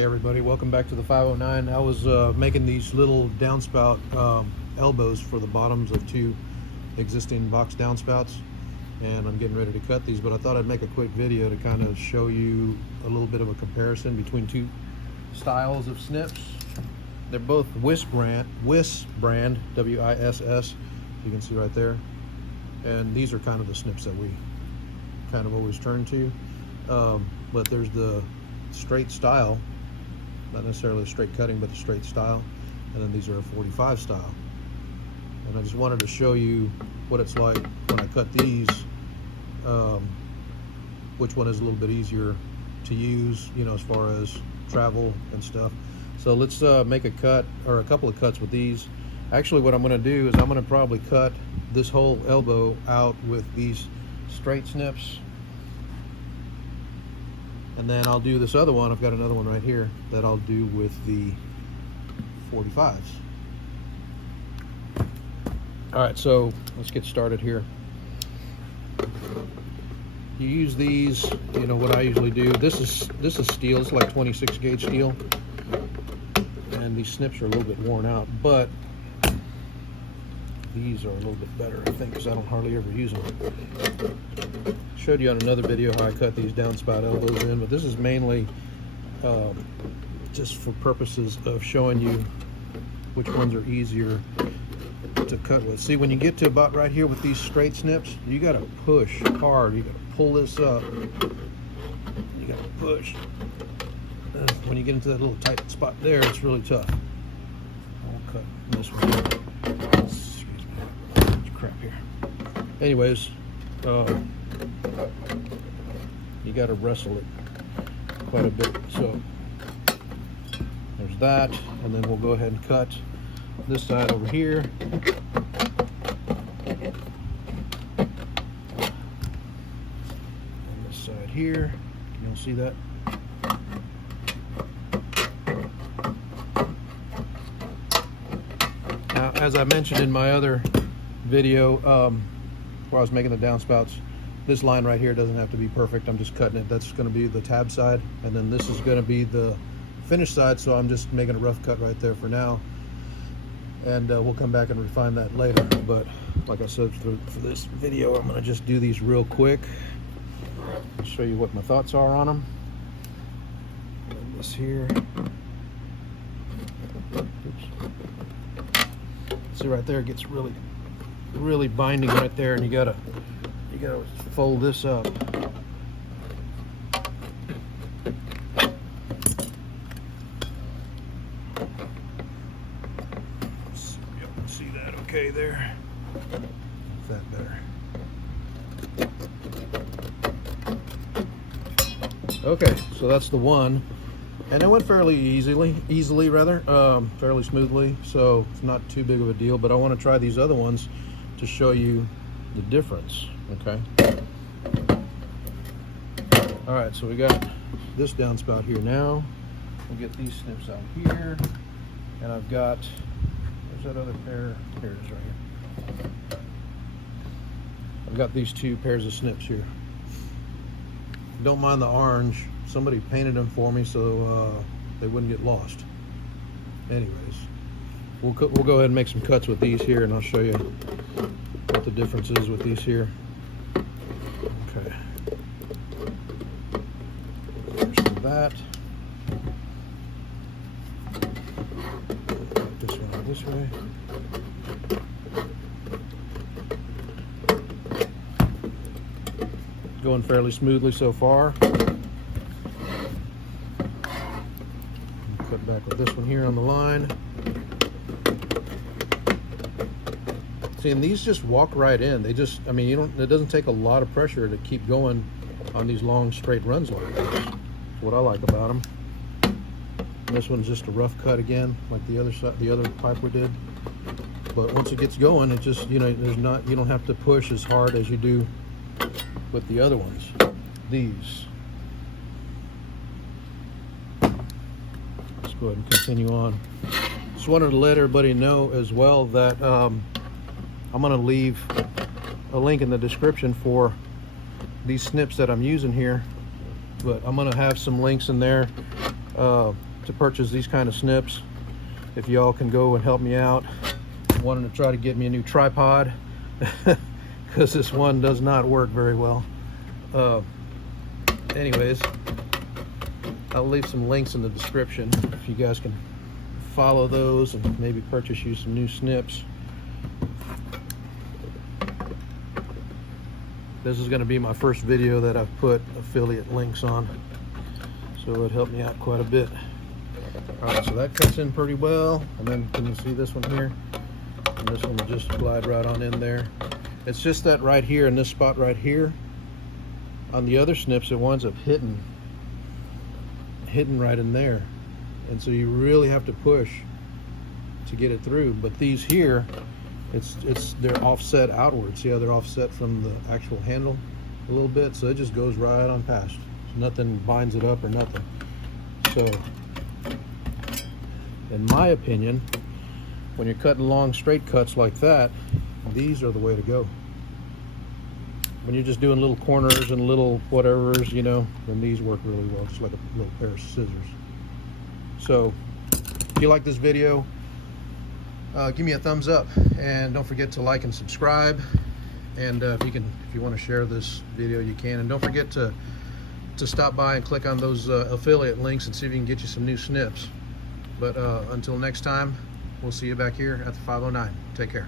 Hey everybody, welcome back to the 509. I was making these little downspout elbows for the bottoms of two existing box downspouts, and I'm getting ready to cut these, but I thought I'd make a quick video to kind of show you a little bit of a comparison between two styles of snips. They're both Wiss brand, W-I-S-S, you can see right there, and these are kind of the snips that we kind of always turn to, but there's the straight style, not necessarily a straight cutting, but the straight style, and then these are a 45 style. And I just wanted to show you what it's like when I cut these, which one is a little bit easier to use, you know, as far as travel and stuff. So let's make a cut, or a couple of cuts with these. Actually, what I'm going to do is I'm going to probably cut this whole elbow out with these straight snips, and then I'll do this other one. I've got another one right here that I'll do with the 45s. All right, so let's get started here. You use these, you know what I usually do. This is steel. It's like 26 gauge steel, and these snips are a little bit worn out, but these are a little bit better, I think, because I don't hardly ever use them. Showed you on another video how I cut these downspout elbows in, but this is mainly just for purposes of showing you which ones are easier to cut with. See, when you get to about right here with these straight snips, you got to push hard. You got to pull this up. You got to push. When you get into that little tight spot there, it's really tough. I'll cut this one. Excuse me. Crap here. Anyways, you got to wrestle it quite a bit. So there's that, and then we'll go ahead and cut this side over here. And this side here. You'll see that. Now, as I mentioned in my other video where I was making the downspouts, this line right here doesn't have to be perfect. I'm just cutting it. That's going to be the tab side, and then this is going to be the finished side, so I'm just making a rough cut right there for now, and we'll come back and refine that later. But like I said, for this video, I'm going to just do these real quick, show you what my thoughts are on them. And this here, oops. See right there, it gets really binding right there, and you gotta fold this up. See that okay there? Is that better? Okay, so that's the one, and it went fairly easily, fairly smoothly, so it's not too big of a deal. But I want to try these other ones to show you the difference. Okay. All right, so we got this downspout here now. We'll get these snips out here, and I've got, where's that other pair? Here it is right here. I've got these two pairs of snips here. Don't mind the orange. Somebody painted them for me so they wouldn't get lost. Anyways, we'll go ahead and make some cuts with these here, and I'll show you what the difference is with these here. Okay. There's some of that. This one out this way. Going fairly smoothly so far. Cut back with this one here on the line. See, and these just walk right in. They just, I mean, it doesn't take a lot of pressure to keep going on these long straight runs like this. That's what I like about them. And this one's just a rough cut again, like the other side, the other pipe we did. But once it gets going, it just, you know, you don't have to push as hard as you do with the other ones. These. Let's go ahead and continue on. Just wanted to let everybody know as well that I'm going to leave a link in the description for these snips that I'm using here, but I'm going to have some links in there to purchase these kind of snips. If y'all can go and help me out, I'm wanting to try to get me a new tripod because this one does not work very well. Anyways, I'll leave some links in the description if you guys can follow those and maybe purchase you some new snips. This is going to be my first video that I've put affiliate links on, so it helped me out quite a bit. Alright, so that cuts in pretty well, and then can you see this one here? And this one will just glide right on in there. It's just that right here, in this spot right here, on the other snips it winds up hitting right in there, and so you really have to push to get it through. But these here, they're offset outward. See how they're offset from the actual handle a little bit, so it just goes right on past. Nothing binds it up or nothing. So in my opinion, when you're cutting long straight cuts like that, these are the way to go. When you're just doing little corners and little whatevers, you know, then these work really well, just like a little pair of scissors. So if you like this video, give me a thumbs up, and don't forget to like and subscribe. And if you want to share this video, you can. And don't forget to stop by and click on those affiliate links and see if you can get you some new snips. But until next time, we'll see you back here at the 509. Take care.